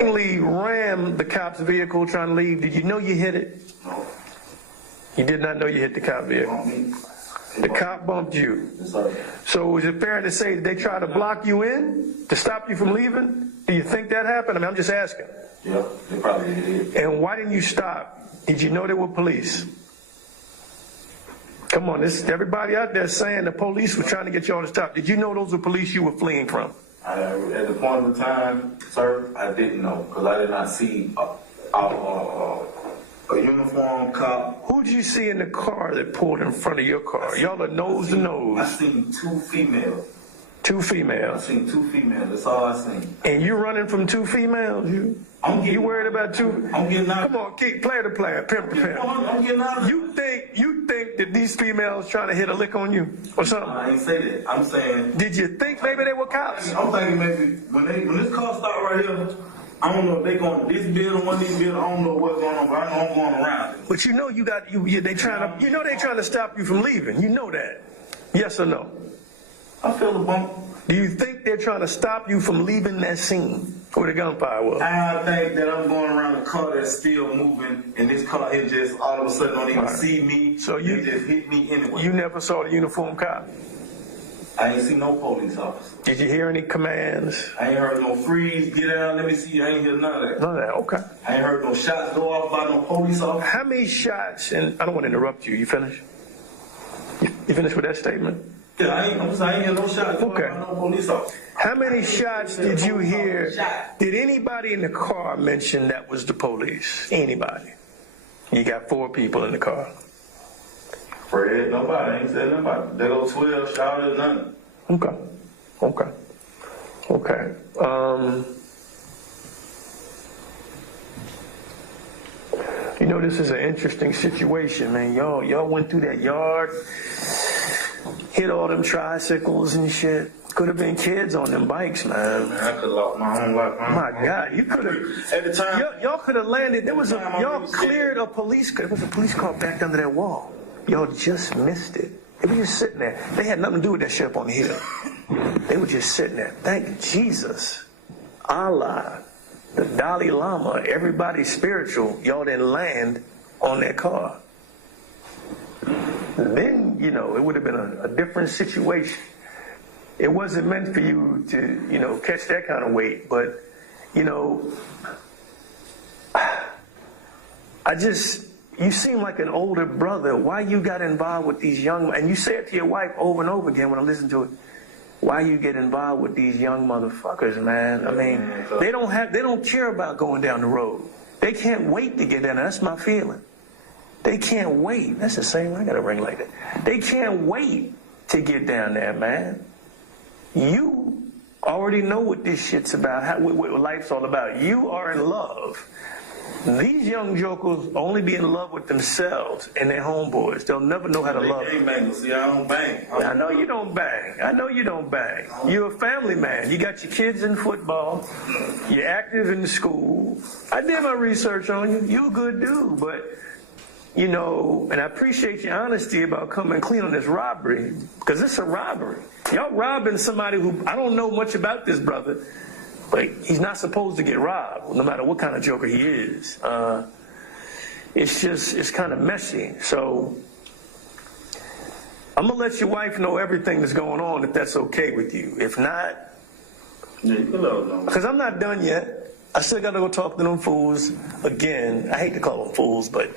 Rammed the cop's vehicle trying to leave. Did you know you hit it? No. You did not know you hit the cop vehicle. The cop bumped you. So is it fair to say that they tried to block you in to stop you from leaving? Do you think that happened? I mean, I'm just asking. Yeah, they probably did. And why didn't you stop? Did you know they were police? Come on, everybody out there saying the police were trying to get y'all to stop. Did you know those were police you were fleeing from? At the point of the time, sir, I didn't know because I did not see a uniform cop. Who did you see in the car that pulled in front of your car? Y'all are nose to nose. I seen two females. Two females? I seen two females. That's all I seen. And you running from two females? You worried about two? I'm getting out. Come on, keep player to player, pimp to pimp. I'm getting out of You think that these females trying to hit a lick on you or something? I ain't say that. I'm saying. Did you think maybe they were cops? I'm thinking maybe when this car stopped right here, I don't know if they going to this building, one of these buildings. I don't know what's going on, but I know I'm going around it. But you know they trying to stop you from leaving. You know that. Yes or no? I feel the bump. Do you think they're trying to stop you from leaving that scene where the gunfire was? I think that I'm going around a car that's still moving, and this car it just all of a sudden don't even see me. So you just hit me anyway. You never saw the uniform cop? I ain't see no police officer. Did you hear any commands? I ain't heard no freeze, get down, let me see. I ain't hear none of that. None of that, okay. I ain't heard no shots go off by no police officer. How many shots, and I don't want to interrupt you, you finished? You finished with that statement? Yeah, I ain't hear no shots go off by no police officer. How many shots did you hear? Did anybody in the car mention that was the police? Anybody? You got 4 people in the car. Fred, nobody. I ain't said nobody. They go 12 shouted, nothing. Okay. You know, this is an interesting situation, man. Y'all went through that yard, hit all them tricycles and shit. Could have been kids on them bikes, man. I could have lost my own life. My God, you could have. At the time, y'all could have landed. Y'all cleared a police car. There was a police car back under that wall. Y'all just missed it. They were just sitting there. They had nothing to do with that shit up on the hill. They were just sitting there. Thank Jesus, Allah, the Dalai Lama, everybody spiritual. Y'all didn't land on that car. Then, it would have been a different situation. It wasn't meant for you to, catch that kind of weight. But, you seem like an older brother. Why you got involved with these young, and you say it to your wife over and over again when I listen to it, why you get involved with these young motherfuckers, man? I mean, they don't care about going down the road. They can't wait to get down there. That's my feeling. They can't wait. That's the same, I got a ring like that. They can't wait to get down there, man. You already know what this shit's about, what life's all about. You are in love. These young jokers only be in love with themselves and their homeboys. They'll never know how to love. See, I don't bang. I know you don't bang. You're a family man. You got your kids in football. You're active in the school. I did my research on you. You're a good dude, but and I appreciate your honesty about coming clean on this robbery, because it's a robbery. Y'all robbing somebody who, I don't know much about this brother, but he's not supposed to get robbed, no matter what kind of joker he is. It's kind of messy. So I'm going to let your wife know everything that's going on, if that's okay with you. If not, because I'm not done yet. I still got to go talk to them fools again. I hate to call them fools, but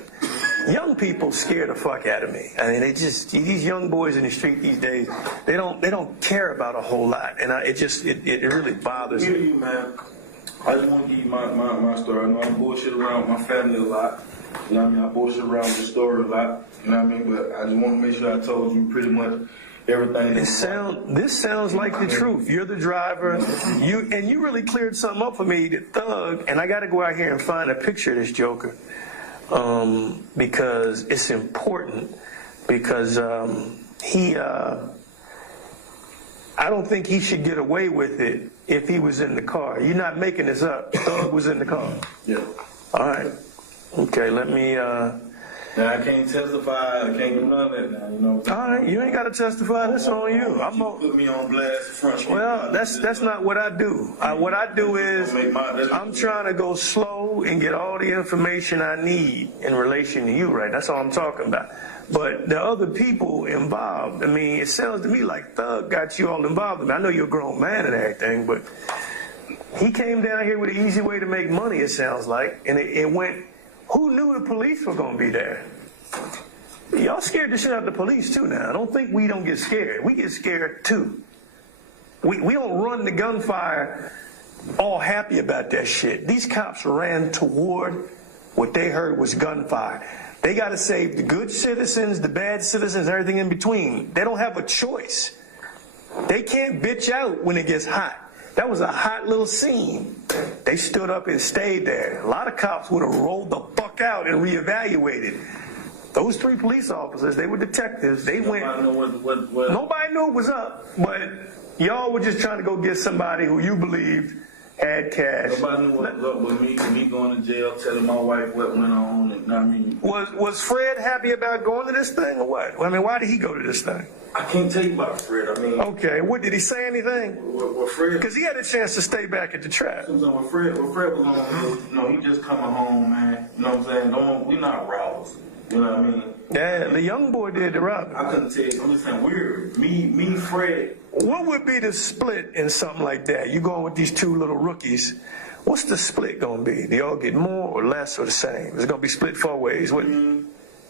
young people scare the fuck out of me. I mean, these young boys in the street these days, they don't care about a whole lot, and it really bothers me. You, man. I just want to give you my story. I know I bullshit around with my family a lot. You know what I mean? I bullshit around with the story a lot. You know what I mean? But I just want to make sure I told you pretty much everything. This sounds like the truth. You're the driver. You really cleared something up for me, the thug, and I got to go out here and find a picture of this joker. Because it's important, because I don't think he should get away with it if he was in the car. You're not making this up. Thug was in the car. Yeah. All right. Okay, let me Now, I can't testify. I can't do none of that now, you know. All right, you ain't got to testify. That's on you. You put me on blast front street. Well, that's not what I do. What I do is I'm trying to go slow and get all the information I need in relation to you, right? That's all I'm talking about. But the other people involved, I mean, it sounds to me like Thug got you all involved. I mean, I know you're a grown man and everything, but he came down here with an easy way to make money, it sounds like, and it went. Who knew the police were going to be there? Y'all scared the shit out of the police too now. I don't think we don't get scared. We get scared too. We don't run the gunfire all happy about that shit. These cops ran toward what they heard was gunfire. They got to save the good citizens, the bad citizens, everything in between. They don't have a choice. They can't bitch out when it gets hot. That was a hot little scene. They stood up and stayed there. A lot of cops would have rolled the fuck out and reevaluated. Those 3 police officers, they were detectives. They went. Nobody knew what was up, but y'all were just trying to go get somebody who you believed had cash. Nobody knew what was up with me going to jail, telling my wife what went on, and I mean. Was Fred happy about going to this thing or what? I mean, why did he go to this thing? I can't tell you about Fred. I mean. Okay, what did he say anything? With Fred. Because he had a chance to stay back at the trap. With Fred was on, you know, he just coming home, man. You know what I'm saying? We not robbers. You know what I mean? Yeah, the young boy did the robbing. I couldn't tell you. I'm just saying, me, Fred. What would be the split in something like that? You going with these 2 little rookies. What's the split going to be? Do y'all get more or less or the same? Is it going to be split 4 ways? What?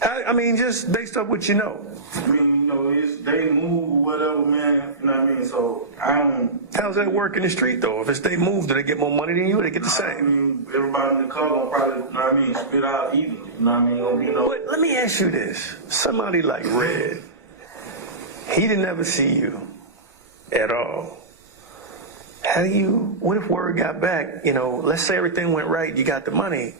I mean, just based off what you know. I mean, you know, they move or whatever, man. You know what I mean? So I don't. How's that work in the street though? If it's they move, do they get more money than you, or they get the same? I mean, everybody in the car gonna probably, you know what I mean, spit out evenly. You know what I mean? You know. But let me ask you this: somebody like Red, he didn't ever see you at all. How do you? What if word got back? You know, let's say everything went right, you got the money.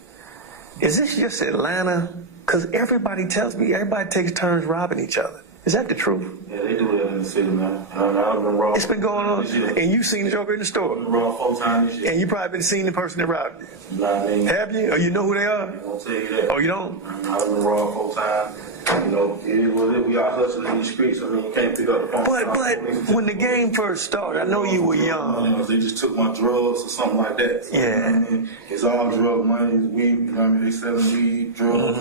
Is this just Atlanta? Because everybody tells me everybody takes turns robbing each other. Is that the truth? Yeah, they do that in the city, man. I've been robbed. It's been going on, and you've seen it over in the store. I've been robbed 4 times this year. And you probably been seeing the person that robbed you. You know what I mean? Have you? Or you know who they are? I won't tell you that. Oh, you don't? I've been robbed 4 times. You know, it is what it is. We are hustling in the streets. I mean, you can't pick up the phone. But when the game first started, I know you were young. They just took my drugs or something like that. So, yeah. You know what I mean? It's all drug money, it's weed. You know what I mean? They selling weed, drugs.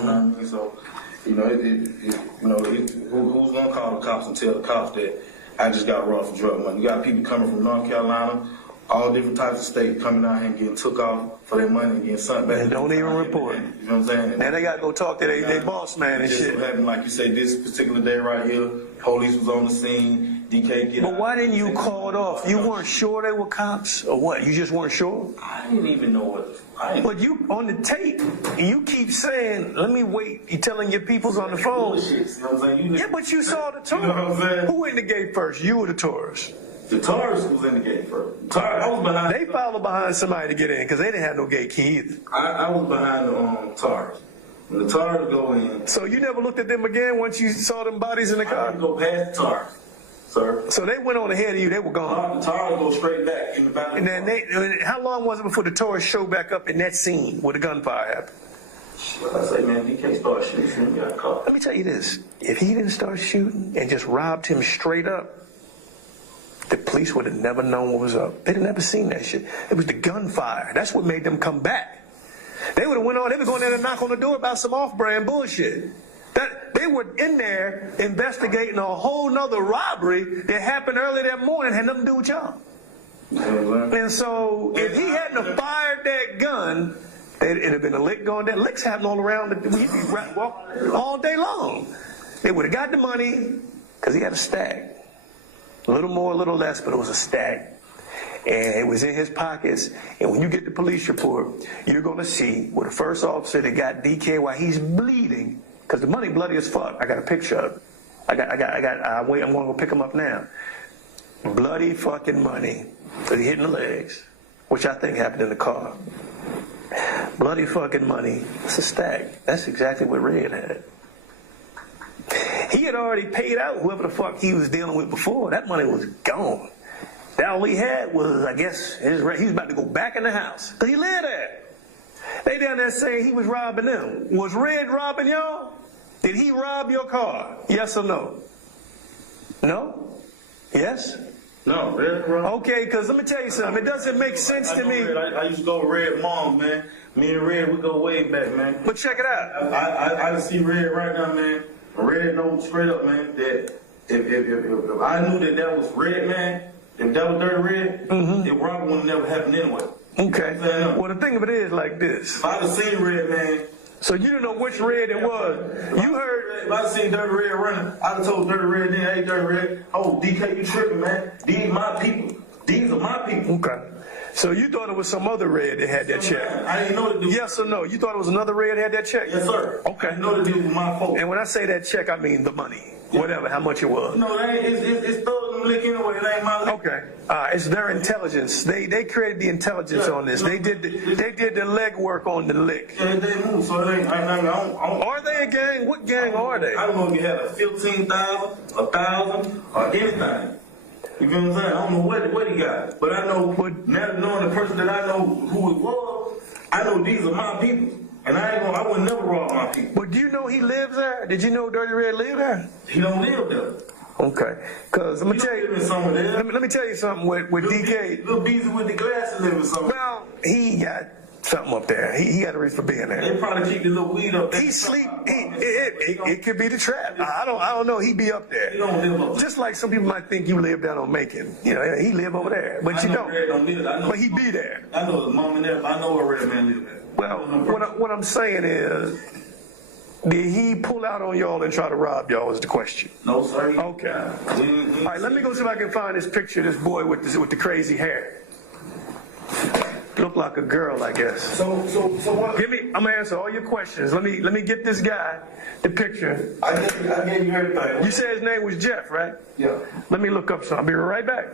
You know what I mean? So, you know, who's gonna call the cops and tell the cops that I just got robbed for drug money? You got people coming from North Carolina, all different types of states coming out here and getting took off for their money and getting sent back. And don't even report. You know what I'm saying? Now they gotta go talk to their boss man and just shit. So happened, like you say, this particular day right here, police was on the scene. DK But why didn't you call it off? You weren't sure they were cops, or what? You just weren't sure? I didn't even know what the. But you on the tape, you keep saying, "Let me wait." You telling your peoples on the phone. Bullshit, you know what I'm saying? Yeah, but you saw the tourist. You know what I'm saying? Who in the gate first? You or the tourist? The tourist was in the gate first. I was behind. They followed behind somebody to get in because they didn't have no gate key either. I was behind the tourist. When the tourist go in. So you never looked at them again once you saw them bodies in the car? I didn't go past the tourist, sir. So they went on ahead of you. They were gone. The tourist go straight back in the back. And then how long was it before the tourist showed back up in that scene where the gunfire happened? Well, I say, man, DK started shooting. He got caught. Let me tell you this: if he didn't start shooting and just robbed him straight up, the police would have never known what was up. They'd have never seen that shit. It was the gunfire. That's what made them come back. They would have went on. They were going there to knock on the door about some off-brand bullshit. That they were in there investigating a whole nother robbery that happened early that morning, had nothing to do with y'all. And so if he hadn't have fired that gun, it'd have been a lick going down. Licks happen all around all day long. They would have got the money because he had a stack. A little more, a little less, but it was a stack. And it was in his pockets. And when you get the police report, you're going to see where the first officer that got DK while he's bleeding, because the money bloody as fuck. I got a picture of it. I'm going to go pick him up now. Bloody fucking money. Because he hitting the legs, which I think happened in the car. Bloody fucking money. It's a stack. That's exactly what Red had. He had already paid out whoever the fuck he was dealing with before. That money was gone. That all he had was, I guess, he was about to go back in the house. Because he lived there. They down there saying he was robbing them. Was Red robbing y'all? Did he rob your car? Yes or no? No? Yes? No, red, bro. Okay, because let me tell you something. It doesn't make sense to me. I used to go with Red Mom, man. Me and Red, we go way back, man. But check it out. I see Red right now, man. Red knows straight up, man, that if I knew that was Red, man, if that was Dirty Red, it probably wouldn't never happen anyway. Okay. Well, the thing of it is like this. If I'd have seen Red, man. So you didn't know which Red it was. You heard. If I'd seen Dirty Red running, I'd have told Dirty Red then, hey, Dirty Red, oh, DK, you tripping, man. These my people. These are my people. Okay. So you thought it was some other Red that had that check? I didn't know the dude. Yes or no? You thought it was another Red that had that check? Yes, sir. Okay. I didn't know the dude was my fault. And when I say that check, I mean the money. Whatever, how much it was. No, it's stolen lick anyway. It ain't my lick. Okay. It's their intelligence. They created the intelligence on this. They did the legwork on the lick. Yeah, they move, so it ain't. I don't. Are they a gang? What gang are they? I don't know if you had a 15,000, 1,000, or anything. You feel what I'm saying? I don't know what he got, but I know now knowing the person that I know who it was, I know these are my people. And I would never rob my people. But do you know he lives there? Did you know Dirty Red lived there? He don't live there. Okay. Because let me tell you, let me tell you something with DK. Little Beezy with the glasses living somewhere. Well, he got something up there. He got a reason for being there. They probably keep the little weed up there. He sleep. It could be the trap. I don't know. He be up there. He don't live up there. Just like some people might think you live down on Macon. You know, he live over there, but you don't. Red don't live there. But he be there. I know his mom and there. I know where Red Man live there. Well, what I'm saying is, did he pull out on y'all and try to rob y'all is the question. No, sir. Okay. All right, let me go see if I can find this picture of this boy with the crazy hair. Look like a girl, I guess. So what? I'm gonna answer all your questions. Let me get this guy the picture. I gave you everything. You said his name was Jeff, right? Yeah. Let me look up something. I'll be right back.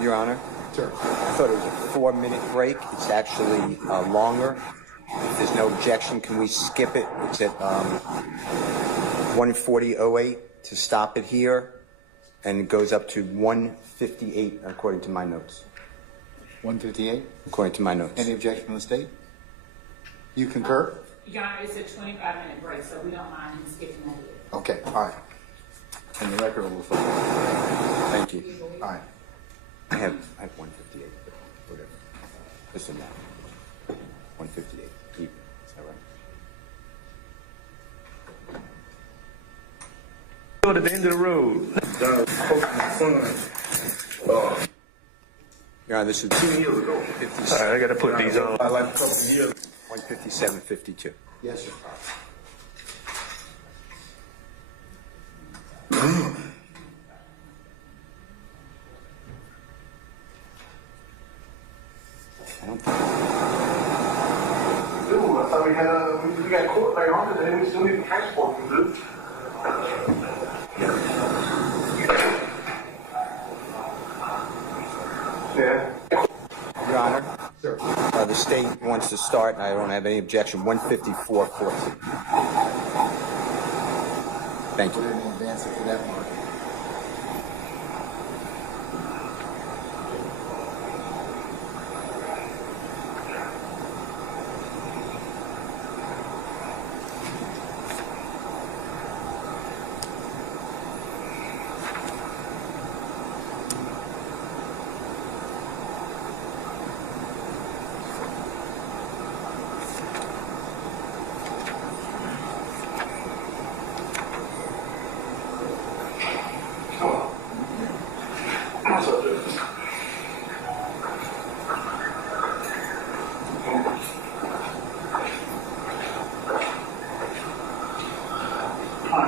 Your Honor? Sure. I thought it was a 4-minute break. It's actually longer. If there's no objection, can we skip it? It's at 1:40:08 to stop it here, and it goes up to 1:58 according to my notes. 1:58? According to my notes. Any objection from the state? You concur? Your Honor, it's a 25-minute break, so we don't mind him skipping that here. Okay, all right. And the record will reflect. Thank you. All right. I have 1:58, but whatever. Listen now. 1:58. Keep. Is that right? Go to the end of the road. John son. Your Honor, this is 2 years ago. All right, I got to put these on. Like a couple of years. 157.52. Yes, sir. I don't think. Dude, I thought we got court later on today. We still need to transport them, dude. Yeah. Your Honor, the state wants to start, and I don't have any objection. 154.14. Thank you. Put it in advance to that mark. What's up, dude? Hi.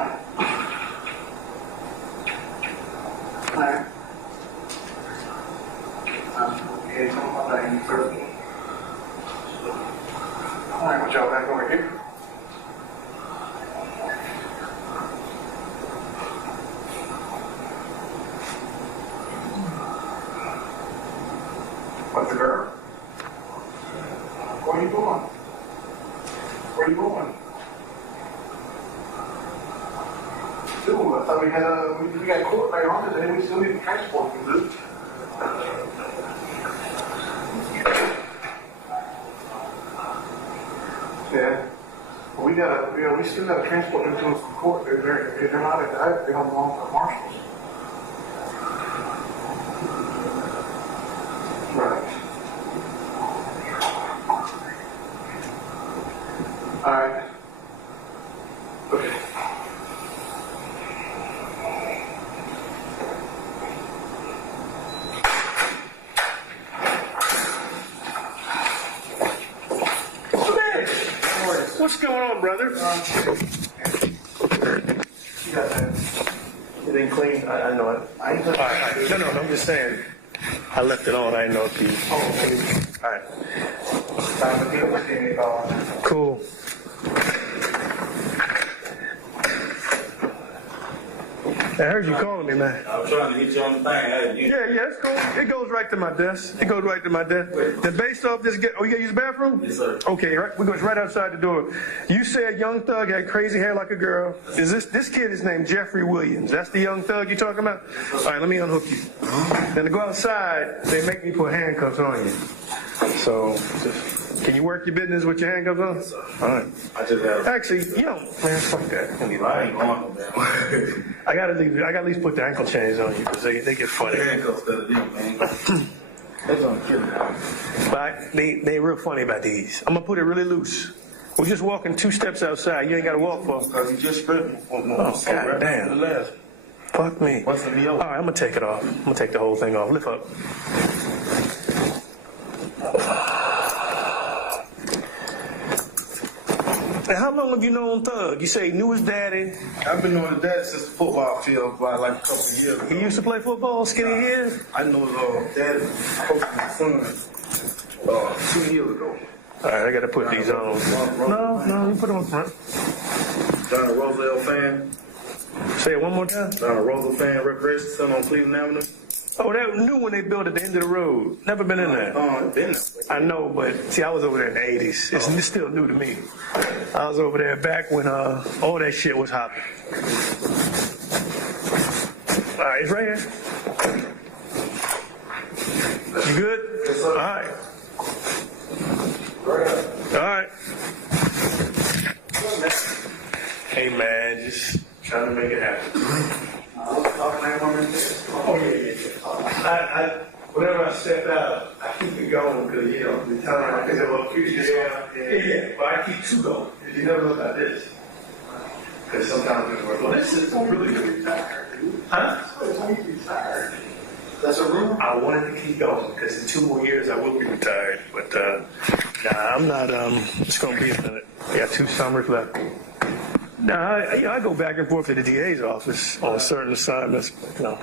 Hi. Okay, so I'm not any further. All right, what y'all back over here? What's the girl? Where are you going? Where are you going? Dude, I thought we got court later on today. We still need to transport them, dude. Yeah. We still gotta transport them to court. They're not at the, they don't belong to the marshals. Right. All right. Okay. What's going on, brother? You got that. It ain't clean. I know it. I ain't All right. No, I'm just saying. I left it on. I didn't know if you. All right. time to deal with any Cool. I heard you calling me, man. I was trying to get you on the thing. Yeah, it's cool. It goes right to my desk. It goes right to my desk. Then based off this, you gotta use the bathroom? Yes, sir. Okay, right. We go right outside the door. You said young thug had crazy hair like a girl. Is this kid is named Jeffrey Williams? That's the young thug you talking about? All right, let me unhook you. Then to go outside, they make me put handcuffs on you. So, can you work your business with your handcuffs on? Yes, sir. All right. I just had. Actually, man, fuck that. I ain't going no damn. I gotta at least put the ankle chains on you because they get funny. Handcuffs better than man. That's on kidding. But they real funny about these. I'm gonna put it really loose. We're just walking 2 steps outside. You ain't gotta walk far. Because you just stripped me. Oh, God damn. Fuck me. What's in the All right, I'm gonna take it off. I'm gonna take the whole thing off. Lift up. Now, how long have you known Thug? You say he knew his daddy. I've been knowing that since the football field by like a couple of years ago. He used to play football, skinny hairs. I know his dad coached my son 2 years ago. All right, I gotta put these on. No, you put them on front. John a Roselle fan. Say it one more time. John a Roselle fan, Recreation Center on Cleveland Avenue. Oh, that new one they built at the end of the road. Never been in there. Been there. I know, but see, I was over there in the 80s. It's still new to me. I was over there back when all that shit was hopping. All right, it's right here. You good? Yes, sir. All right. All right. Hey, man, just trying to make it happen. Oh, yeah. Whenever I step out, I keep it going because, you know, the time I think about future. Yeah. But I keep 2 going. You never look like this. Because sometimes it's worth. Well, this is really good. Huh? When you retired. That's a rumor. I wanted to keep going because in 2 more years I will be retired. But nah, I'm not. It's gonna be a minute. I got 2 summers left. Nah, I go back and forth to the DA's office on certain assignments. But, no,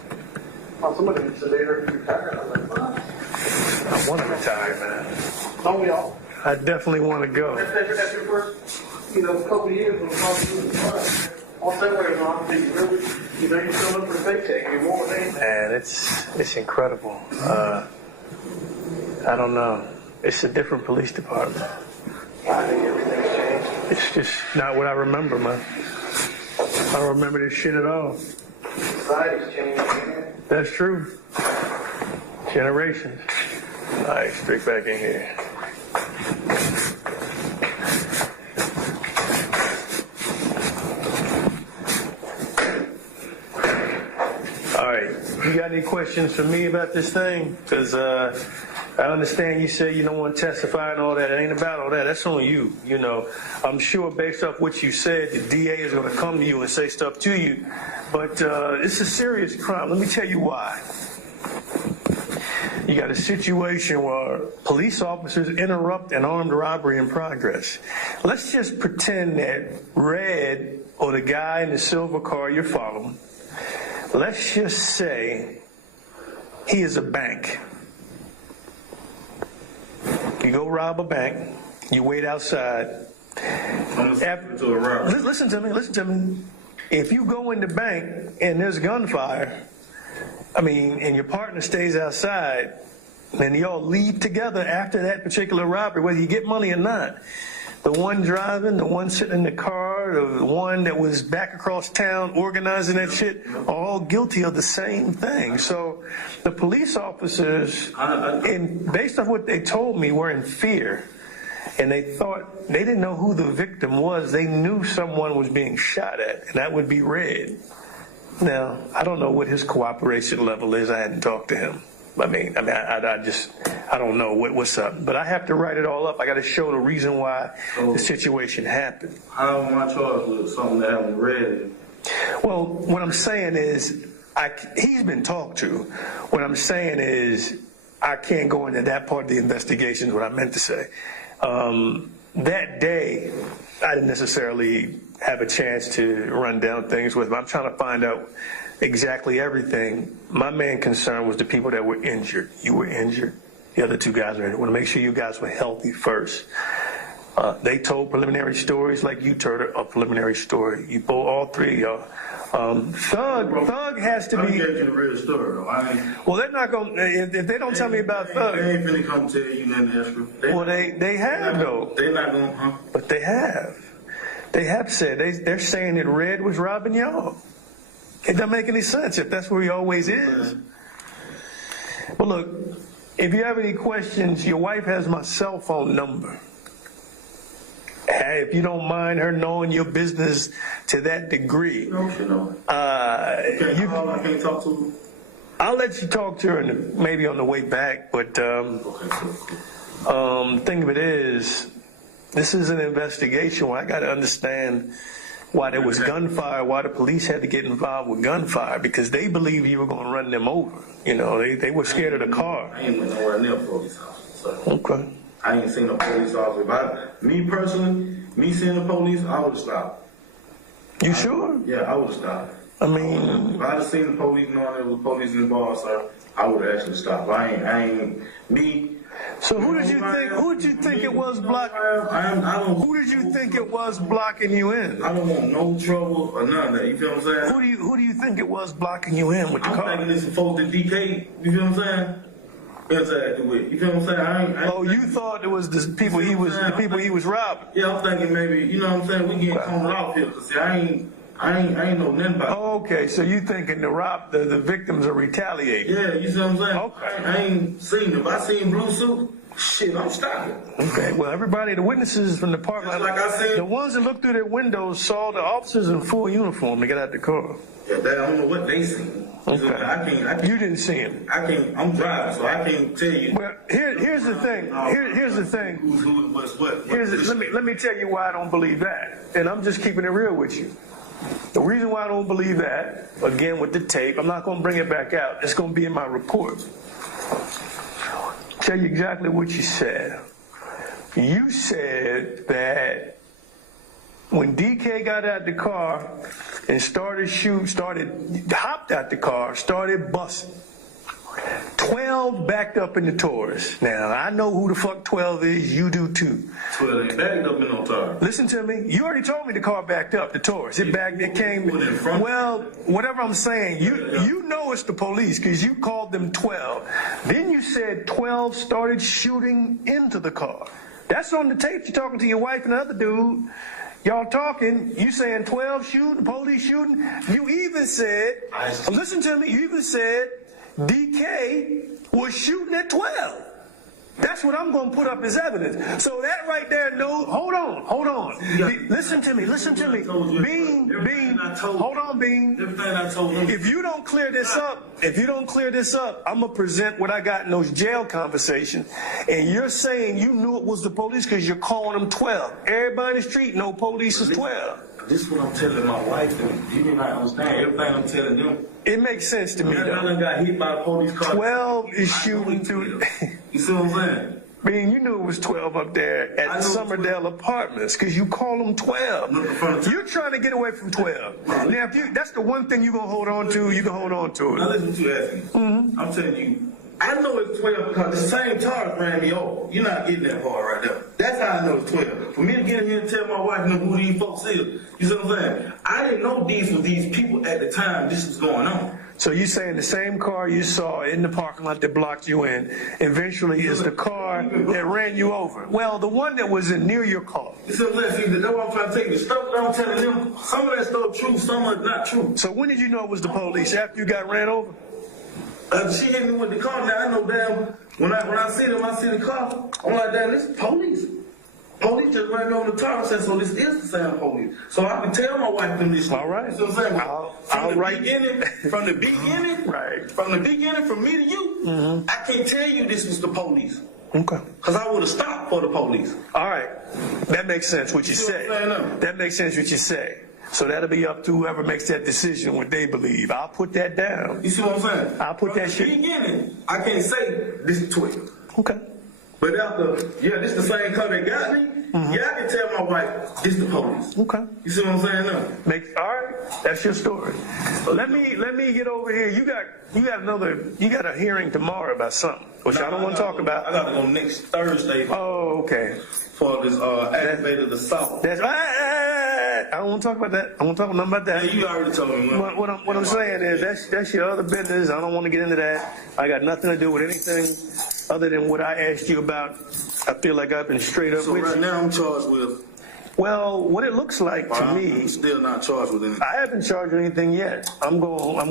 Oh, somebody said they heard you retired. I was like, what? I want to retire, man. Don't we all? I definitely want to go. After your first, couple of years when I'm all February on, you still look for paycheck. You're more than Man, it's incredible. I don't know. It's a different police department. I think everything's changed. It's just not what I remember, man. I don't remember this shit at all. Society's changed, man. That's true. Generations. All right, straight back in here. All right, you got any questions for me about this thing? Because I understand you say you don't want to testify and all that. It ain't about all that. That's on you. I'm sure based off what you said, the DA is going to come to you and say stuff to you. But it's a serious crime. Let me tell you why. You got a situation where police officers interrupt an armed robbery in progress. Let's just pretend that Red or the guy in the silver car you're following, let's just say he is a bank. You go rob a bank, you wait outside. Listen to me. If you go in the bank and there's gunfire, and your partner stays outside, and y'all leave together after that particular robbery, whether you get money or not. The one driving, the one sitting in the car, the one that was back across town organizing that shit, are all guilty of the same thing. So the police officers, based on what they told me, were in fear. And they didn't know who the victim was. They knew someone was being shot at, and that would be Red. Now, I don't know what his cooperation level is. I hadn't talked to him. I don't know what's up. But I have to write it all up. I got to show the reason why the situation happened. How am I charged with something that happened Red? Well, what I'm saying is, he's been talked to. What I'm saying is, I can't go into that part of the investigation, is what I meant to say. That day, I didn't necessarily have a chance to run down things with him. I'm trying to find out exactly everything. My main concern was the people that were injured. You were injured. The other 2 guys were injured. I want to make sure you guys were healthy first. They told preliminary stories like you told a preliminary story. You both, all 3 of y'all. Thug has to be. I'm getting the real story, though. Well, they're not going to, if they don't tell me about Thug. They ain't finna come tell you nothing extra. Well, they have, though. They're not going to, But they have. They have said, they're saying that Red was robbing y'all. It doesn't make any sense if that's where he always is. Well, look, if you have any questions, your wife has my cell phone number. Hey, if you don't mind her knowing your business to that degree. No, she know. I can't talk to her. I'll let you talk to her maybe on the way back, but Okay, cool. thing of it is, this is an investigation where I got to understand why there was gunfire, why the police had to get involved with gunfire, because they believe you were going to run them over. They were scared of the car. I ain't went nowhere near a police officer. So. Okay. I ain't seen a police officer. Me personally, seeing the police, I would have stopped. You sure? Yeah, I would have stopped. I mean, if I'd have seen the police knowing there was police involved, sir, I would have actually stopped. I ain't me. So who did you think it was blocking? Who did you think it was blocking you in? I don't want no trouble or none of that. You feel what I'm saying? Who do you think it was blocking you in with the car? I'm thinking it's some folks that DK. You feel what I'm saying? Interacted with. You feel what I'm saying? You thought it was the people he was robbing? Yeah, I'm thinking maybe. You know what I'm saying? We getting coming off here because I ain't know nothing about it. Oh, okay, so you thinking the victims are retaliating? Yeah, you see what I'm saying? Okay. I ain't seen them. If I seen blue suit, shit, I'm stopping. Okay, well, everybody, the witnesses from the park lot, like I said, the ones that looked through their windows saw the officers in full uniform to get out the car. Yeah, I don't know what they seen. Okay. I can't. You didn't see him. I'm driving, so I can't tell you. Well, here's the thing. Here's the thing. Who's what's what. Let me tell you why I don't believe that. And I'm just keeping it real with you. The reason why I don't believe that, again with the tape, I'm not going to bring it back out. It's going to be in my report. Tell you exactly what you said. You said that when DK got out the car and hopped out the car, started busting, 12 backed up in the Taurus. Now, I know who the fuck 12 is. You do too. 12 ain't backed up in no Taurus. Listen to me. You already told me the car backed up, the Taurus. It came. Well, whatever I'm saying, you know it's the police because you called them 12. Then you said 12 started shooting into the car. That's on the tape. You're talking to your wife and the other dude. Y'all talking, you saying 12 shooting, police shooting. You even said, listen to me, you even said DK was shooting at 12. That's what I'm going to put up as evidence. So that right there, no, hold on. Listen to me. Bean, hold on, Bean. Everything I told him. If you don't clear this up, I'm going to present what I got in those jail conversations. And you're saying you knew it was the police because you're calling them 12. Everybody in the street know police is 12. This is what I'm telling my wife, and you did not understand everything I'm telling them. It makes sense to me, I though. done got hit by a police car. 12 is shooting through. You see what I'm saying? I mean, you knew it was 12 up there at the Summerdale Apartments because you call them 12. You're trying to get away from 12. Now, if that's the one thing you're going to hold on to, you can hold on to it. Now listen to what you asked me. Mm-hmm. I'm telling you, I know it's 12 because the same Taurus ran me over. You're not getting that part right there. That's how I know it's 12. For me to get in here and tell my wife who these folks is, you see what I'm saying? I didn't know these were these people at the time this was going on. So you saying the same car you saw in the parking lot that blocked you in eventually is the car that ran you over? Well, the one that was near your car. You see what I'm saying? See, that's what I'm trying to take. The stuff that I'm telling them, some of that stuff true, some of it not true. So when did you know it was the police? After you got ran over? She hit me with the car. Now I know damn. When I see them, I see the car. I'm like, damn, this is police. Police just ran me over the Taurus, so this is the same police. So I can tell my wife them this. All right. You know what I'm saying? From the beginning, right. From the beginning, from me to you, I can't tell you this was the police. Okay. Because I would have stopped for the police. All right. That makes sense what you say. That makes sense what you say. So that'll be up to whoever makes that decision what they believe. I'll put that down. You see what I'm saying? I'll put that shit. From the beginning, I can't say this is 12. Okay. But after, this is the same car that got me, I can tell my wife, this the police. Okay. You see what I'm saying now? All right. That's your story. Let me get over here. You got a hearing tomorrow about something, which I don't want to talk about. I got to go next Thursday. Oh, okay. For this aggravated assault. That's I don't want to talk about that. I won't talk nothing about that. Yeah, you already told me. What I'm saying is that's your other business. I don't want to get into that. I got nothing to do with anything other than what I asked you about. I feel like I've been straight up so with right you. now I'm charged with. Well, what it looks like to me, I'm still not charged with anything. I haven't charged anything yet. I'm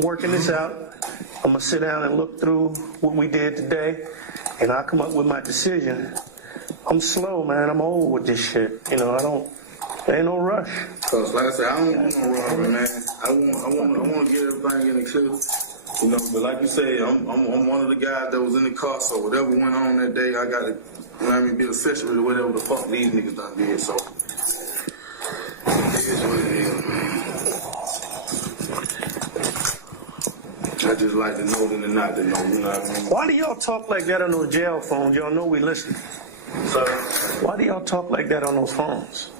working this out. I'm gonna sit down and look through what we did today, and I'll come up with my decision. I'm slow, man. I'm old with this shit. You know, there ain't no rush. Cause like I said, I don't want no robbery, man. I want to get everything in the clear. You know, but like you say, I'm one of the guys that was in the car. So whatever went on that day, I got to, be accessory to whatever the fuck these niggas done did. So it is what it is, man. I just like to know than not to know. You know what I mean? Why do y'all talk like that on those jail phones? Y'all know we listen. So why do y'all talk like that on those phones?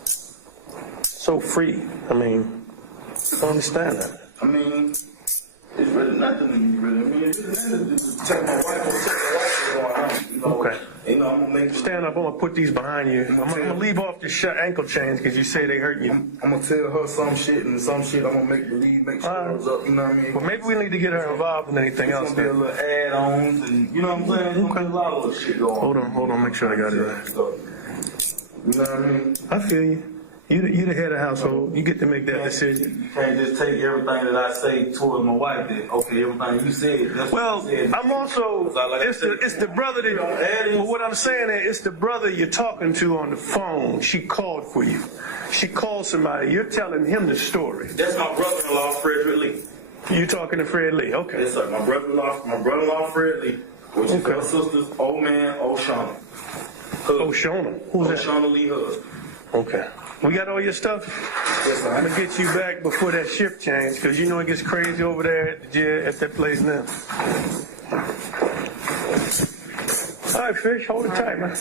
So free. I mean, I don't understand that. I mean, it's really nothing to me, really. I mean, it's just take my wife going on. You know, okay. You know, I'm gonna make stand up. I'm gonna put these behind you. I'm gonna leave off the ankle chains because you say they hurt you. I'm gonna tell her some shit and some shit. I'm gonna make sure it's up. You know what I mean? Well, maybe we need to get her involved in anything else. It's gonna be a little add-ons and you know what I'm saying. There's gonna be a lot of little shit going on. Hold on. Make sure I got it right. You know what I mean? I feel you. You the head of the household. You get to make that decision. You can't just take everything that I say toward my wife. That okay, everything you said. That's what you said. I'm also. It's the brother that. Well, what I'm saying is, it's the brother you're talking to on the phone. She called for you. She called somebody. You're telling him the story. That's my brother-in-law, Frederick Lee. You talking to Fred Lee? Okay. Yes, sir. My brother-in-law, Fred Lee, which is her sister's old man, O'Shauna. O'Shauna. Who's that? O'Shauna Lee husband. Okay. We got all your stuff? Yes, sir. I'm gonna get you back before that shift change, because you know it gets crazy over there at the jail, at that place now. All right, Fish, hold it tight, man.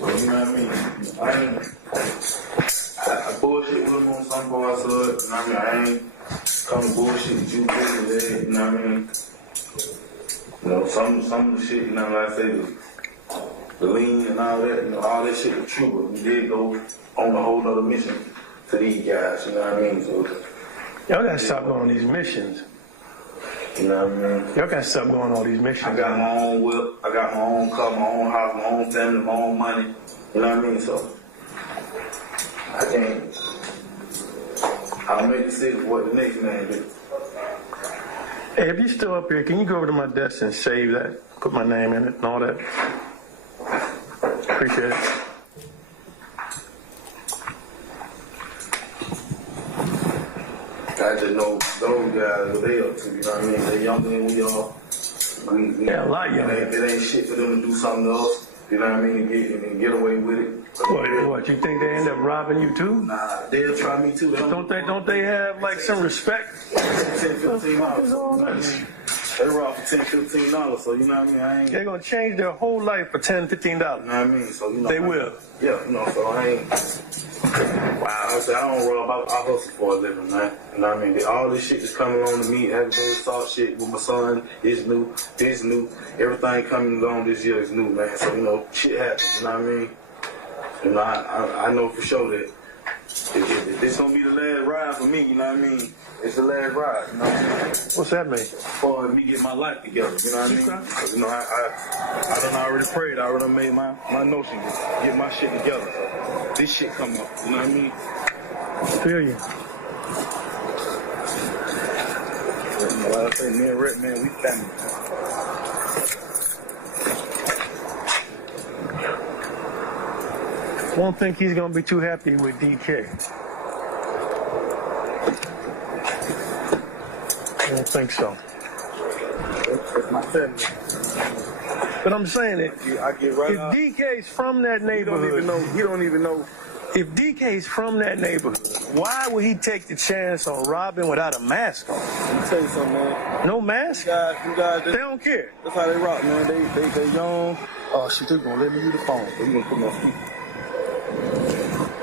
You know what I mean? I bullshit with him on some parts of it. You know what I mean? I ain't come bullshit with you, you know what I mean? You know, some of the shit, you know, like I say, the lean and all that, you know, all that shit was true, but we did go on a whole other mission to these guys, you know what I mean? So, Y'all gotta stop going on these missions. you know what I mean? Y'all gotta stop going on all these missions. I got my own whip, I got my own car, my own house, my own family, my own money, you know what I mean? So, I can't, I'll make decisions what the next man do. Hey, if you're still up here, can you go over to my desk and save that? Put my name in it and all that. Appreciate it. I just know those guys, what they up to, you know what I mean? They're younger than we are. Yeah, a lot younger. It ain't shit for them to do something else, you know what I mean, and get away with it. What, you think they end up robbing you too? Nah, they'll try me too. Don't they have like some respect? $10, $15, you know what I mean? They rob for $10, $15, so you know what I mean? I ain't, They're gonna change their whole life for $10, $15. you know what I mean? So, you know. They will. Yeah, you know, so I ain't. Wow, I say I don't rob, I hustle for a living, man. You know what I mean? All this shit is coming on to me, everything salt shit with my son is new, this new. Everything coming along this year is new, man. So, you know, shit happens, you know what I mean? You know, I know for sure that if this gonna be the last ride for me, you know what I mean? It's the last ride, you know what I mean? What's that mean? For me get my life together, you know what I mean? So, you know, I done already prayed, I already made my notion to get my shit together. So this shit come up, you know what I mean? Feel you. Like I say, me and Rhett, man, we family. Won't think he's gonna be too happy with DK. I don't think so. It's my family. But I'm saying it. I get right If out. DK's from that neighborhood, He don't even know. if DK's from that neighborhood, why would he take the chance on robbing without a mask on? Let me tell you something, man. No mask? You guys, They don't care. that's how they rock, man. They young. Oh, shit, they're gonna let me use the phone. They're gonna put my speaker.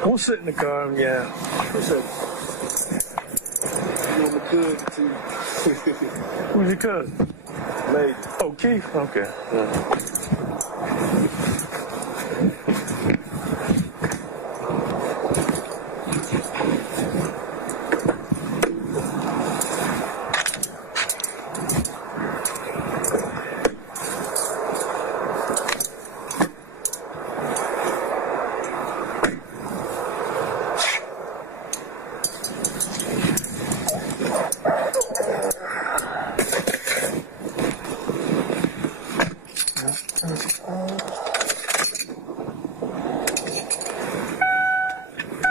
We'll sit in the car, yeah. What's up? You know my cousin, too. Who's your cousin? Lady. Oh, Keith? Okay.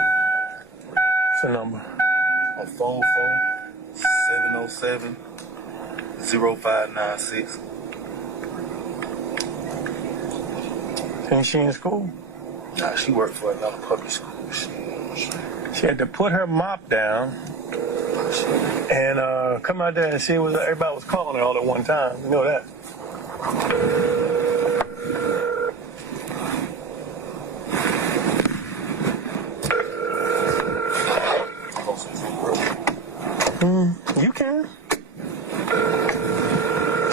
What's the number? On phone 707-0596. Think she in school? Nah, she worked for another public school. She had to put her mop down and come out there and see what everybody was calling her all at one time. You know that. You can.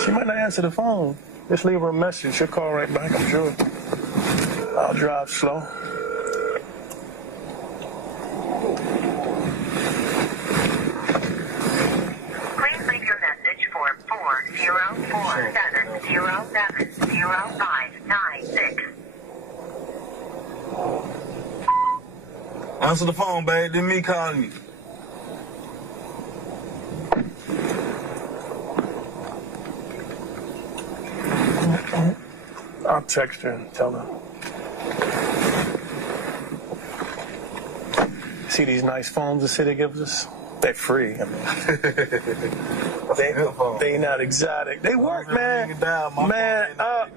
She might not answer the phone. Just leave her a message. She'll call right back, I'm sure. I'll drive slow. Please leave your message for 404-707-0596. Answer the phone, babe. Then me calling you. I'll text her and tell her. See these nice phones the city gives us? They're free. I mean, they not exotic. They work, man. Man,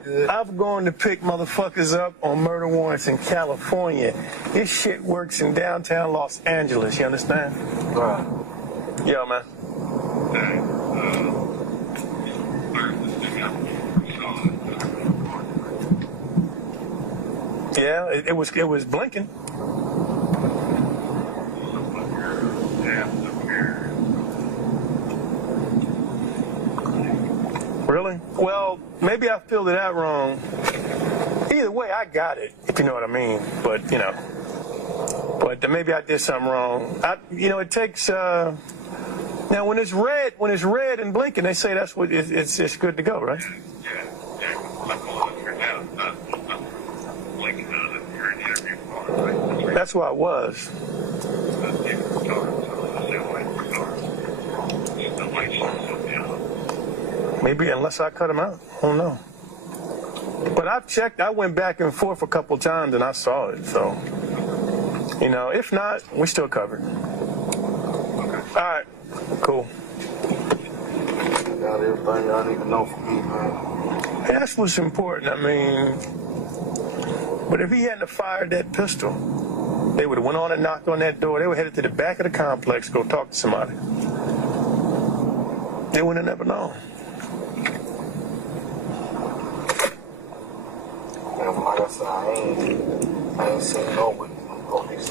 I've gone to pick motherfuckers up on murder warrants in California. This shit works in downtown Los Angeles, you understand? Right. Yo, man. Yeah, it was blinking. Really? Well, maybe I filled it out wrong. Either way, I got it, if you know what I mean. But, you know, maybe I did something wrong. It takes, now when it's red and blinking, they say that's what, it's good to go, right? That's why it was. Maybe unless I cut him out. I don't know. But I've checked. I went back and forth a couple times and I saw it. So, if not, we still covered. All right. Cool. Got everything y'all need to know from me, man. That's what's important. I mean, but if he hadn't fired that pistol, they would have went on and knocked on that door. They were headed to the back of the complex to go talk to somebody. They would have never known. Man, like I said, I ain't seen no witness no police.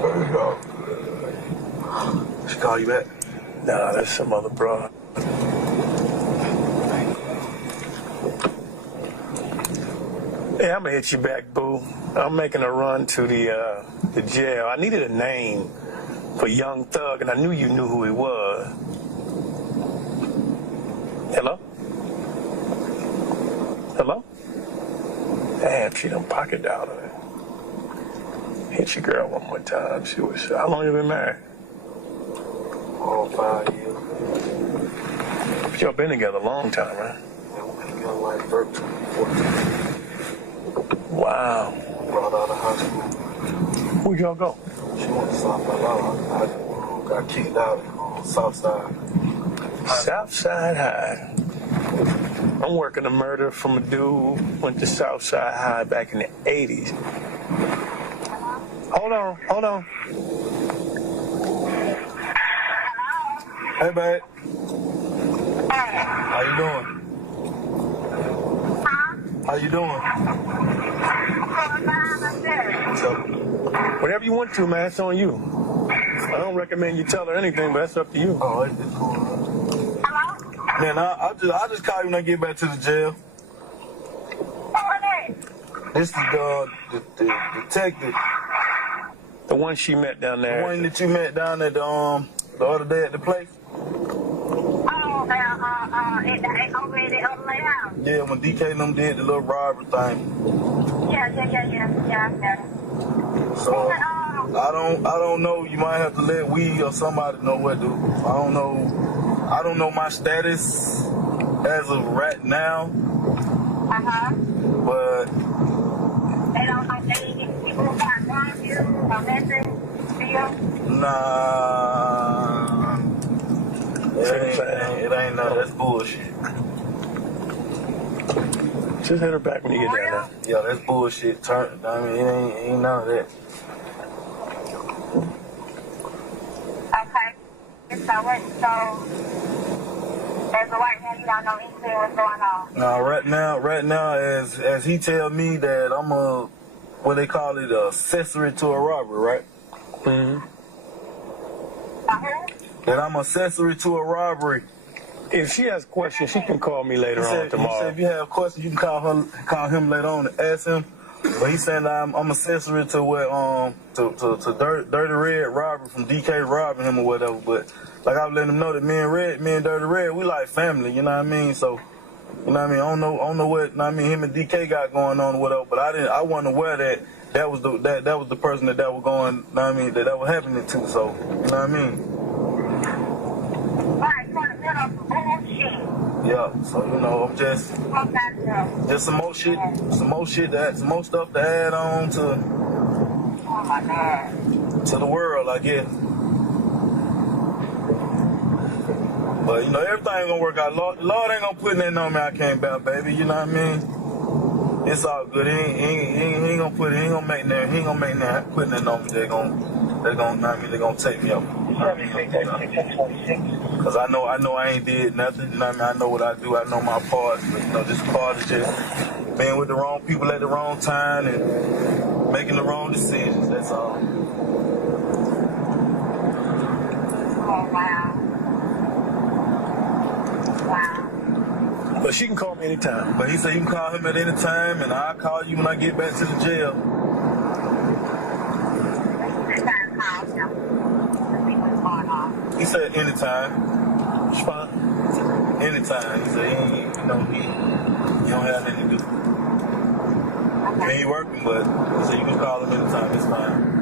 There you go. She call you back? Nah, that's some other broad. Hey, I'm gonna hit you back, boo. I'm making a run to the jail. I needed a name for Young Thug, and I knew you knew who he was. Hello? Hello? Damn, she done pocket dialed her. Hit your girl one more time. How long you been married? Oh, 5 years. But y'all been together a long time, right? Yeah, we've been together like 13, 14. Wow. Brought out of high school. Where'd y'all go? She went to South Carolina. I got kicked out on Southside. Southside High. I'm working a murder from a dude who went to Southside High back in the 80s. Hold on. Hey, babe. How you doing? How you doing? So, Whatever you want to, man, it's on you. I don't recommend you tell her anything, but that's up to you. oh, it's cool. Man, I'll just call you when I get back to the jail. This is the detective. The one she met down The there. one that you met down at the other day at the place. Over at the other house. Yeah, when DK and them did the little robbery thing. Yeah. So I don't know. You might have to let we or somebody know what to do. I don't know my status as of right now. But They don't think people got wrong you or messing to you? nah. It ain't nothing. That's bullshit. Just hit her back when you get down there. Yeah, that's bullshit. I mean, it ain't none of that. Okay. So as a white man, you don't know anything what's going on. Now, right now, as he tell me that I'm what they call it, accessory to a robbery, right? Mm-hmm. That I'm accessory to a robbery. If she has questions, she can call me later on He tomorrow. said if you have questions, you can call him later on and ask him. But he's saying that I'm accessory to what to Dirty Red robbery from DK robbing him or whatever. But like I've let him know that me and Dirty Red, we like family. You know what I mean? So you know what I mean? I don't know what him and DK got going on or whatever. But I wasn't aware that was the person that was going. You know what I mean? That was happening to. So you know what I mean? Right, you want to set up some bullshit. Yeah, so I'm just some more shit, some more stuff to add on to Oh my God. to the world, I guess. But, you know, everything gonna work out. Lord ain't gonna put nothing on me I can't bear, baby. You know what I mean? It's all good. He ain't gonna put it. He ain't gonna make nothing put nothing on me. They gonna take me up. Cause I know I ain't did nothing. You know what I mean? I know what I do. I know my part. But, you know, this part is just being with the wrong people at the wrong time and making the wrong decisions. That's all. Oh, wow. Wow. But she can call me anytime. But he said you can call him at any time, and I'll call you when I get back to the jail. He said anytime. It's fine. Anytime. He said he don't have nothing to do. He ain't working, but he said you can call him anytime. It's fine.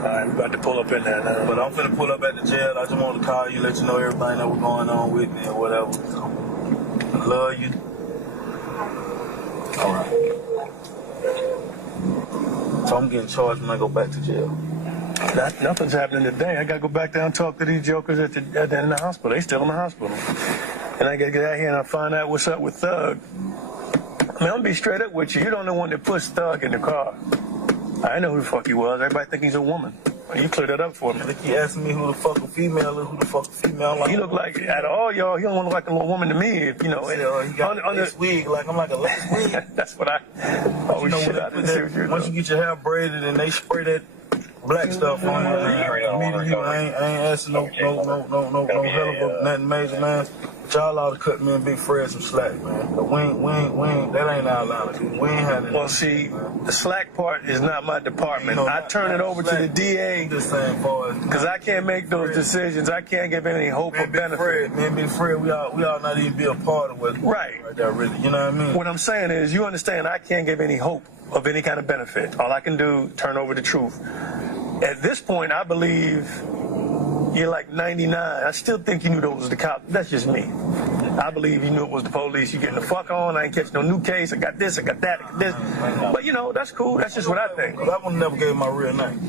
All right, we're about to pull up in there now. But I'm finna pull up at the jail. I just want to call you, let you know everything that was going on with me or whatever. So, I love you. All right. So I'm getting charged when I go back to jail. Nothing's happening today. I gotta go back down and talk to these jokers in the hospital. They still in the hospital. And I gotta get out here and I find out what's up with Thug. I mean, I'm gonna be straight up with you. You don't know when to push Thug in the car. I know who the fuck he was. Everybody think he's a woman. You clear that up for me. They keep asking me who the fuck a female is, who the fuck a female. Like, he look like, out of all y'all, he don't look like a little woman to me. If, you know, he got this wig, like I'm like a lace wig. That's what I. Oh, you know, shit, I didn't see what you're once you get your hair braided and they spray that black stuff on you, immediately I ain't asking no hell of a nothing major, man. But y'all ought to cut me and Big Fred some slack, man. But we ain't, that ain't our line. We ain't had it. Well, see, the slack part is not my department. You know, I turn it over to the DA because I can't make those decisions. I can't give any hope or benefit. Me and Big Fred, we all not even be a part of it. Right there, really. You know what I mean? What I'm saying is, you understand, I can't give any hope of any kind of benefit. All I can do, turn over the truth. At this point, I believe you're like 99. I still think you knew those was the cops. That's just me. I believe you knew it was the police. You getting the fuck on. I ain't catching no new case. I got this. I got that. I got this. But, you know, that's cool. That's just what I think. I would never gave my real name.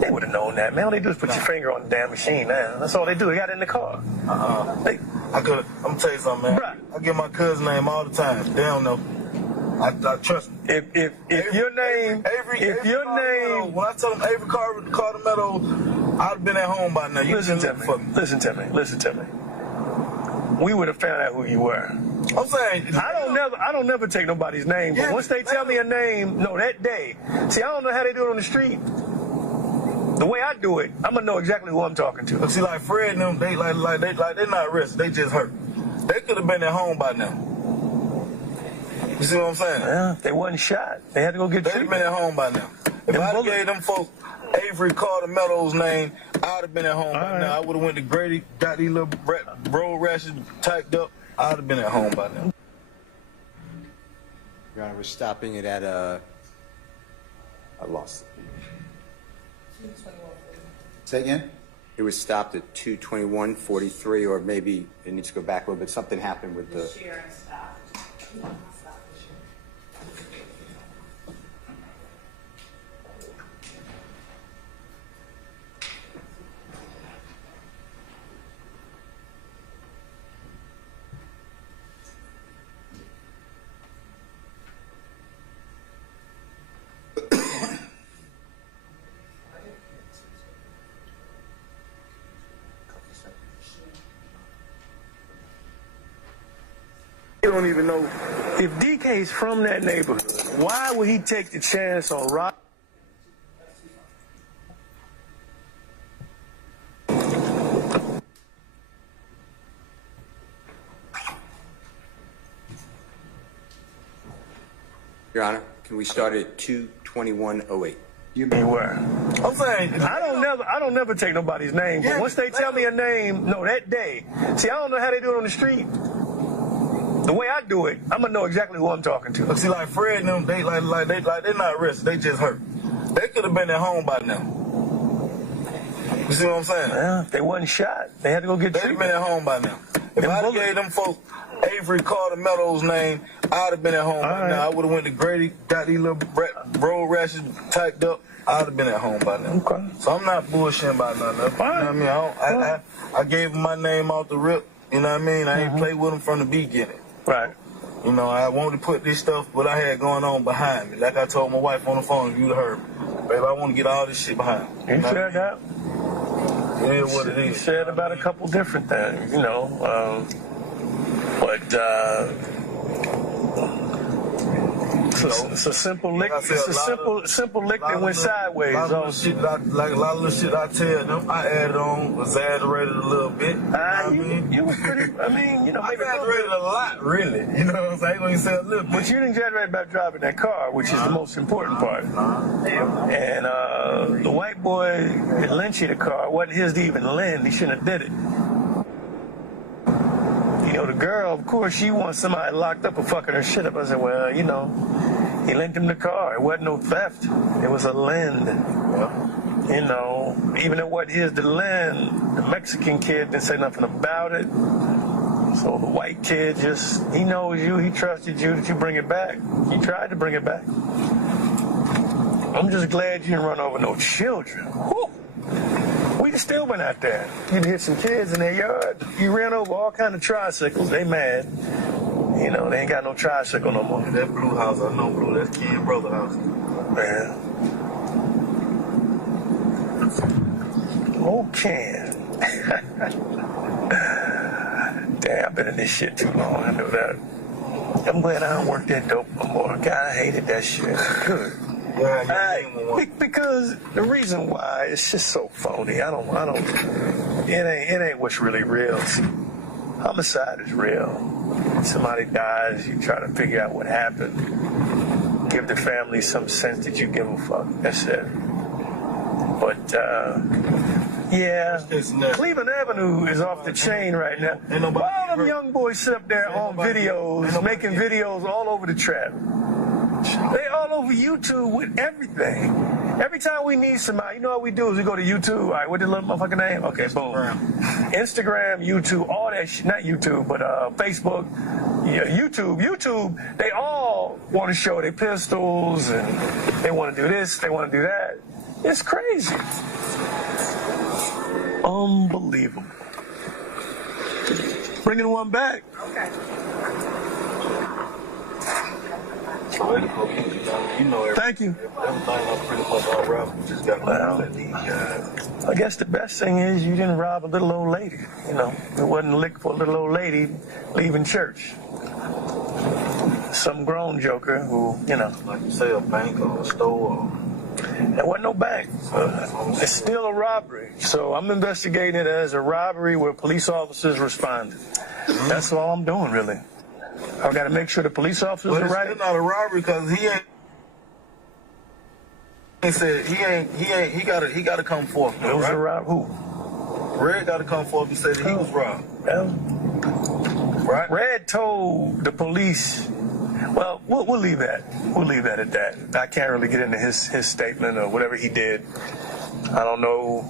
They would have known that, man. All they do is put your finger on the damn machine now. That's all they do. They got it in the car. I'm going to tell you something, man. Right. I give my cousin name all the time. They don't know. I trust them. If your name, when I tell them Avery Carter Meadows, I'd have been at home by now. Listen to me. We would have found out who you were. I'm saying I don't never take nobody's name, but once they tell me a name, that day. See, I don't know how they do it on the street. The way I do it, I'm gonna know exactly who I'm talking to. But see, like Fred and them, they're not arrested. They just hurt. They could have been at home by now. You see what I'm saying? Yeah, they wasn't shot. They had to go get treatment. They'd been at home by now. If I gave them folks Avery Carter Meadows' name, I'd have been at home by now. I would have went to Grady, got these little road rashes typed up. I'd have been at home by now. Your Honor, we're stopping it at I lost it. Say again? It was stopped at 2:21:43, or maybe it needs to go back a little bit. Something happened with the Sharing stopped. You don't even know. If DK's from that neighborhood, why would he take the chance on rob? Your Honor, can we start at 2:21:08? You were. I'm saying I don't never take nobody's name, but once they tell me a name, that day. See, I don't know how they do it on the street. The way I do it, I'm gonna know exactly who I'm talking to. But see, like Fred and them, they're not arrested. They just hurt. They could have been at home by now. You see what I'm saying? Yeah, they wasn't shot. They had to go get treatment. They'd been at home by now. If I gave them folks Avery Carter Meadows' name, I'd have been at home by now. I would have went to Grady, got these little road rashes typed up. I'd have been at home by now. Okay. So I'm not bullshitting about nothing. You know what I mean? I gave him my name off the rip. You know what I mean? I ain't played with him from the beginning. Right. You know, I wanted to put this stuff, what I had going on behind me. Like I told my wife on the phone, if you'd have heard me. Baby, I want to get all this shit behind me. You said that? It is what it is. You said about a couple different things, you know. It's a simple lick. Like I said, It's a simple lick that went sideways. Like a lot of little shit I tell them, I added on, exaggerated a little bit. You were pretty. I mean, you know, I maybe exaggerated a lot, really. You know what I'm saying? I ain't gonna say a little bit. but you didn't exaggerate about driving that car, which is the most important part. And the white boy that lent you the car wasn't his to even lend. He shouldn't have did it. You know, the girl, of course, she wants somebody locked up or fucking her shit up. I said, well, you know, he lent him the car. It wasn't no theft. It was a lend. You know, even though it wasn't his to lend, the Mexican kid didn't say nothing about it. So the white kid just, he knows you, he trusted you that you bring it back. He tried to bring it back. I'm just glad you didn't run over no children. Whew. We'd have still been out there. You'd hit some kids in their yard. You ran over all kind of tricycles. They mad. You know, they ain't got no tricycle no more. That blue house, I know blue, that's Ken's brother house. Man. Oh, Ken. Damn, I've been in this shit too long. I know that. I'm glad I don't work that dope no more. God, I hated that shit. Good. Because the reason why, it's just so phony. It ain't what's really real. See, homicide is real. Somebody dies, you try to figure out what happened. Give the family some sense that you give a fuck. That's it. But, yeah, Cleveland Avenue is off the chain right now. All them young boys sit up there on videos, making videos all over the trap. They all over YouTube with everything. Every time we need somebody, you know what we do is we go to YouTube. All right, what the little motherfucking name? Okay, boom. Instagram, YouTube, all that shit. Not YouTube, but Facebook. Yeah, YouTube. They all want to show their pistols and they want to do this, they want to do that. It's crazy. Unbelievable. Bringing one back. Okay. Thank you. Well, I guess the best thing is you didn't rob a little old lady. You know, it wasn't a lick for a little old lady leaving church. Some grown joker who, you know. Like you say, a bank or a store. There wasn't no bank. It's still a robbery. So I'm investigating it as a robbery where police officers responded. That's all I'm doing, really. I got to make sure the police officers are right. It's not a robbery because he got to come forth. It was a robbery. Who? Red got to come forth and say that he was robbed. Yeah. Right? Red told the police. Well, we'll leave that. We'll leave that at that. I can't really get into his statement or whatever he did. I don't know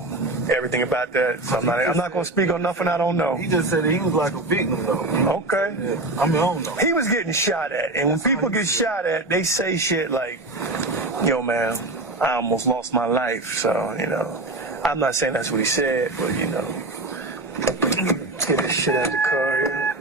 everything about that. So I'm not going to speak on nothing I don't know. He just said that he was like a victim, though. Okay. Yeah. I mean, I don't know. He was getting shot at. And when people get shot at, they say shit like, yo, man, I almost lost my life. So, you know, I'm not saying that's what he said, but, you know, let's get this shit out of the car here.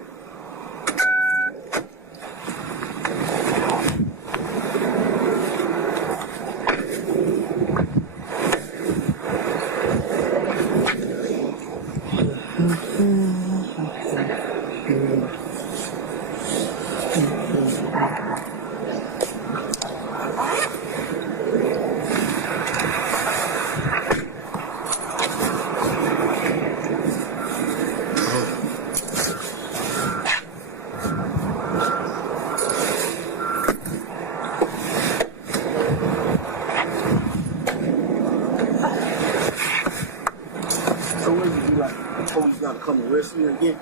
Come arrest me again.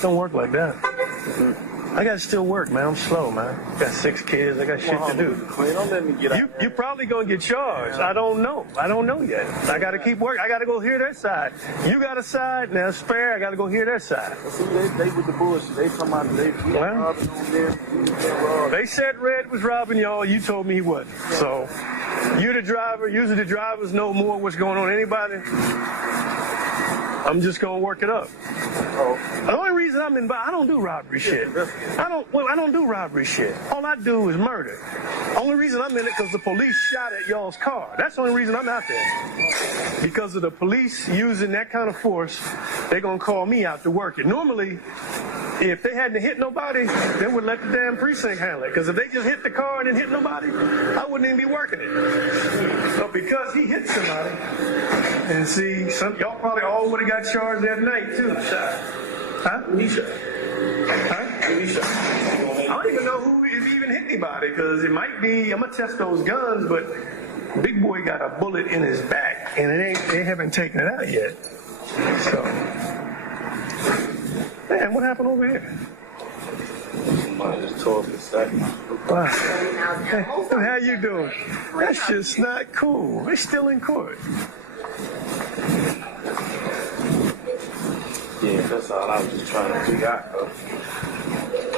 Don't work like that. I got to still work, man. I'm slow, man. Got 6 kids. I got shit to do. Don't let me get out. You probably gonna get charged. I don't know. I don't know yet. I gotta keep working. I gotta go hear their side. You got a side now, spare. I gotta go hear their side. See, they with the bullshit. They talking about They said Red was robbing y'all. You told me he wasn't. So you the driver. Usually the drivers know more what's going on than anybody. I'm just gonna work it up. The only reason I'm in, I don't do robbery shit. I don't do robbery shit. All I do is murder. Only reason I'm in it because the police shot at y'all's car. That's the only reason I'm out there. Because of the police using that kind of force, they're gonna call me out to work it. Normally, if they hadn't hit nobody, they would let the damn precinct handle it. Because if they just hit the car and didn't hit nobody, I wouldn't even be working it. So because he hit somebody, and see, y'all probably all would have got charged that night too. Huh? Nisha. Huh? Nisha. I don't even know who even hit anybody, because it might be, I'm gonna test those guns, but Big Boy got a bullet in his back, and they haven't taken it out yet. So, man, what happened over here? Somebody just tore up the second. Wow. Hey, how you doing? That's just not cool. They're still in court. Yeah, that's all I was just trying to figure out.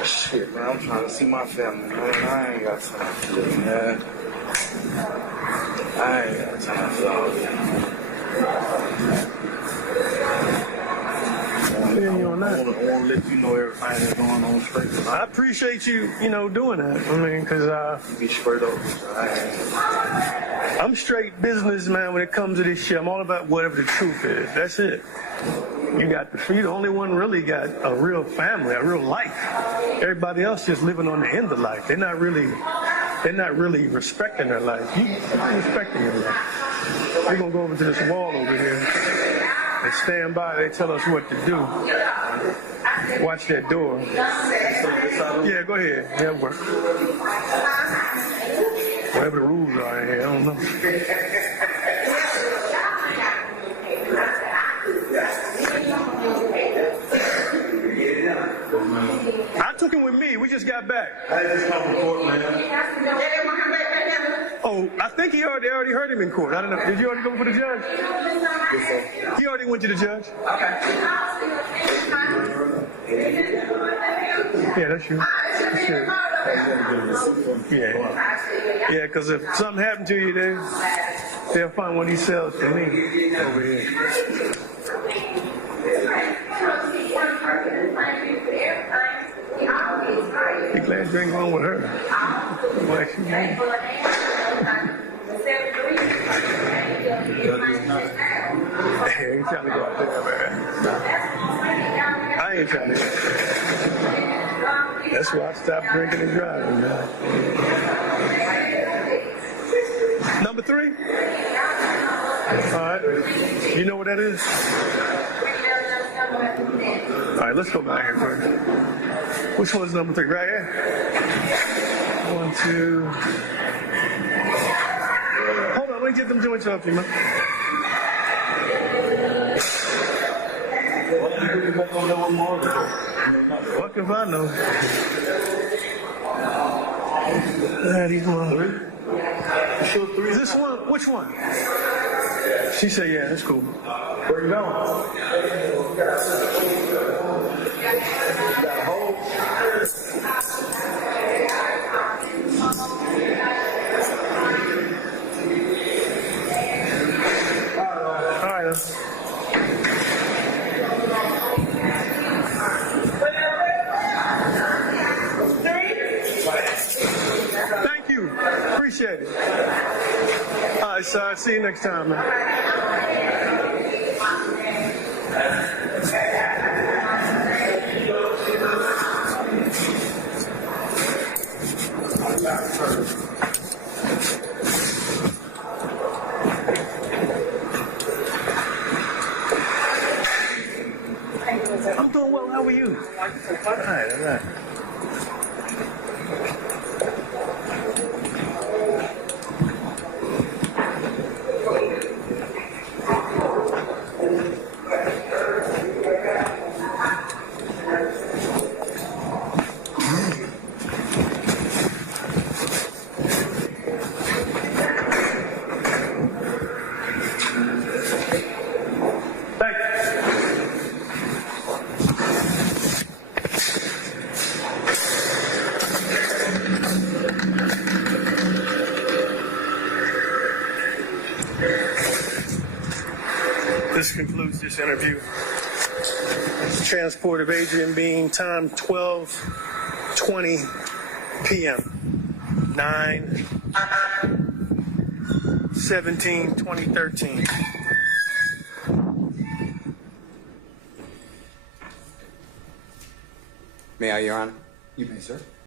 Shit, man, I'm trying to see my family, man. I ain't got time for this, man. I ain't got time for all this. I want to let you know everything that's going on straight. I appreciate you, doing that. I mean, because Be straight up. I'm straight businessman when it comes to this shit. I'm all about whatever the truth is. That's it. You're the only one really got a real family, a real life. Everybody else just living on the end of life. They're not really respecting their life. You're respecting your life. We're gonna go over to this wall over here and stand by. They tell us what to do. Watch that door. Yeah, go ahead. Yeah, work. Whatever the rules are in here, I don't know. I took him with me. We just got back. I just come from court, man. Oh, I think they already heard him in court. I don't know. Did you already go for the judge? Yes, sir. He already went to the judge? Okay. Yeah, that's you. That's you. Yeah, because if something happened to you, they'll find one of these cells for me over here. Be glad you ain't going with her. Why she ain't? I ain't trying to go out there, man. I ain't trying to. That's why I stopped drinking and driving, man. Number 3? All right. You know what that is? All right, let's go back here first. Which one's number 3? Right here? 1, 2. Hold on, let me get them joints up to you, man. What if I know? These ones. Is this one? Which one? She said, yeah, that's cool. Where you going? All right. Thank you. Appreciate it. All right, so I'll see you next time, man. I'm doing well. How are you? All right. This concludes this interview. Transport of Adrian Bean, time 12:20 p.m. 9/17/2013. May I, Your Honor? You may, sir.